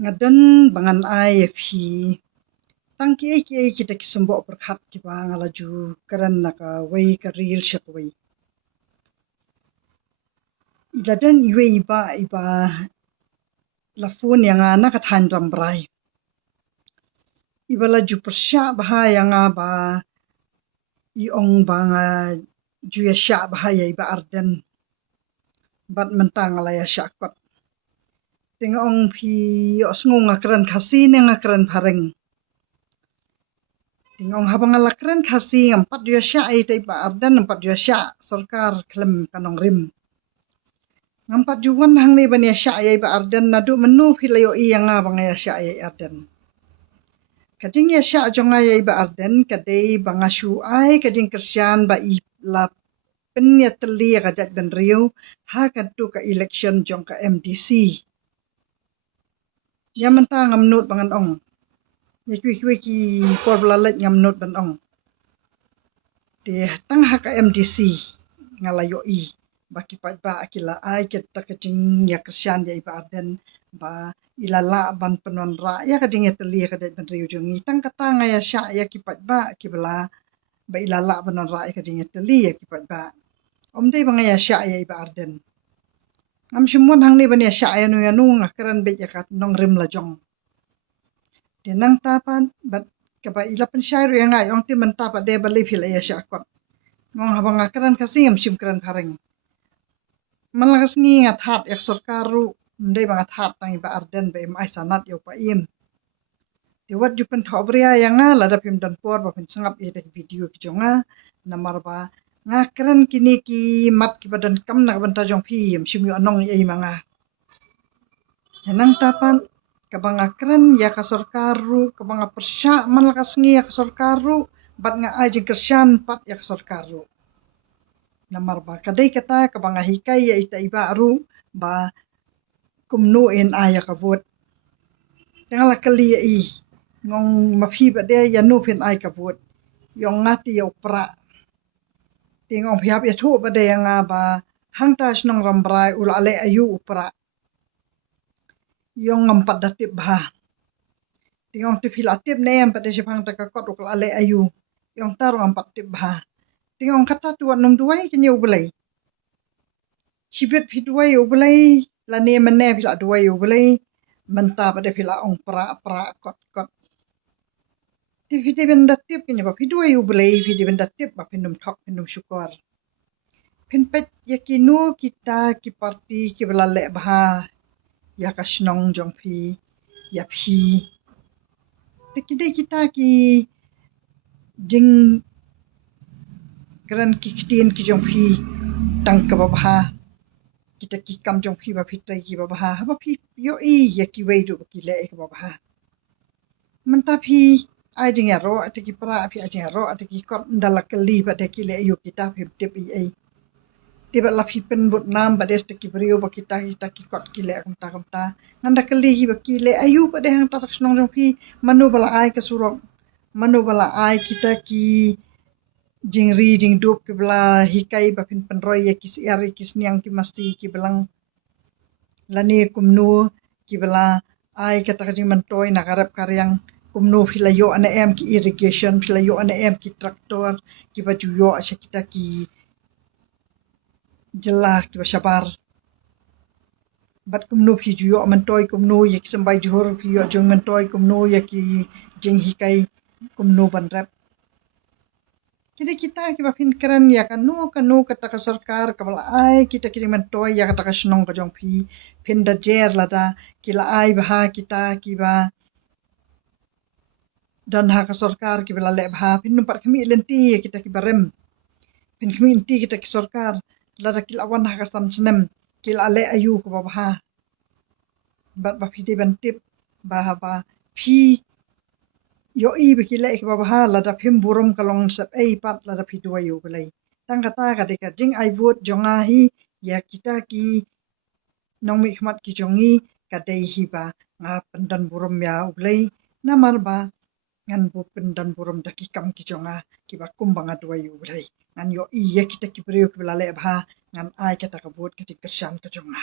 Ngadan bangan ai phi tangki ai kita kisembok berkat ki bang alaju karan naka wei ka real shak wei iladan iwe iba la phone yang ana ka than ram brai iba laju persya bah yang ba iong banga juya sya bahaya iba arden bat mentang ala ya syakot tengong phi osngung akran khasi ne ngakran phareng tingong habang alakran khasi empat dia sya ai tai ba ardan empat dia sya sarkar klem kanong rim ngampat juwan hang ne ban ya sya ai ba ardan nadu menu philayo i yang bang ya sya ai ardan kajing ya sya jong ai ba ardan kadai bangashu ai kajing kersian ba i la pen ya teli ka jat ben riu ha katu ka election jong ka MDC ya mentang ngamnut bangan ong ya kui ki por blalet ngamnut ban ong ti tang ha ka MDC ngalayo i baki pat ba akila ai ket ta kajing ya kersian ya iba ardan ba ilala ban penon ra ya kajing ya teli ka jat ben riu jongi tang kata ngaya sya ya ki pat ba ki bela ba ilala penon ra ya kajing ya teli ya ki pat ba om dei bangaya sya ya iba ardan am shumon hang ni ban ya sya ya nu ngakran be ya kat nong rim la jong tenang tapan bat kaba ilapan syairu yang ngai ong ti menta pa de bali phila ya sya kot ngong habang ngakran kasing am sim kran pareng malakas ngi ngathat ek sarkaru ndai bang ngathat tang iba ardan be mai sanat yo pa im ti wat jupan thobria yang la da pim dan por ba pin sangap e de video ki jonga namar ba ngakran kini ki mat ki badan kam na banta jong phi am sim yo anong ei manga tenang tapan kabang akran ya ka sarkaru kabang persya malakas ngi ya ka sarkaru bat nga ajing kersian pat ya ka sarkaru namar ba kadai kata kabang hikai ya ita iba aru ba kumno en aya ka vot tengala kali ya i ngong mafi ba de ya no pin ai ka vot yong ngati ya upra tingong phiap ya thu ba de nga ba hang ta snong rambrai ul ale ayu upra yong ngampat datip bah tingong ti philatip ne am pate sipang ta ka kot ul ale ayu yong tarong ampat tip bah tingong kata tuan nom duai kinyo belai chibet phi duai ubelai la ne menne phila duai ubelai menta pada phila ong pra kot ti phi ben datip kinyo ba phi duai ubelai phi ben datip ba pinum thok pinum syukur pin pet yakinu kita ki parti ki belale bah ya kasnong jong phi ya phi tikide kita ki jing kran ki ktin ki jong phi tang ka ba kita ki kam jong phi ba phi tai ki ba ba phi yo i ya ki wei du ki le ka ba menta phi ai ding ya ro ati ki pra phi ai ro ati ki kot ndala kali ba de ki le yu kita phi tip i ai tiba la phi pen but nam ba des ki brio ba kita ki kot ki le kam ta nganda kali hi ba ki le ayu ba de hang ta tak snong jong phi manu bala ai ka surok manu bala ai kita ki jing ri jing dup ki bala hikai ba pin penroi ya ki siari ki sniang ki masti ki belang lani kumnu ki bala ai kata jing mentoi na garap karyang kumnu philayo ana em ki irrigation philayo ana em ki traktor ki baju yo asya kita ki jelah ki sabar bat kumnu phi juyo mentoi kumnu yek sambai johor phi yo jong mentoi kumnu ya ki jing hikai kumnu banrap kini kita ki ba phin kran ya kanu kata ka sarkar kabala ai kita ki mentoi ya kata ka snong ka jong phi phin da jer lada kila ai bah kita ki ba dan ha ka sarkar ki bala le bah phin numpat kami lenti kita ki barem phin kami inti kita ki sarkar lada kila wan ha ka san senem kila le ayu ko bah bat ba phi de ban tip bah ba phi yo i be kila ek bah lada phim burum kalong sap ei pat lada phi dua yo belai tang kata ka de ka jing ai vot jonga hi ya kita ki nong mi khmat ki jongi ka dei hi ba nga pandan burum ya belai namar ba ngan bu pandan burum da ki kam ki jonga ki ba kum banga dua yo belai ngan yo i ya kita ki brio ki bela le bah ngan ai kata ka vot ki kersan ka jonga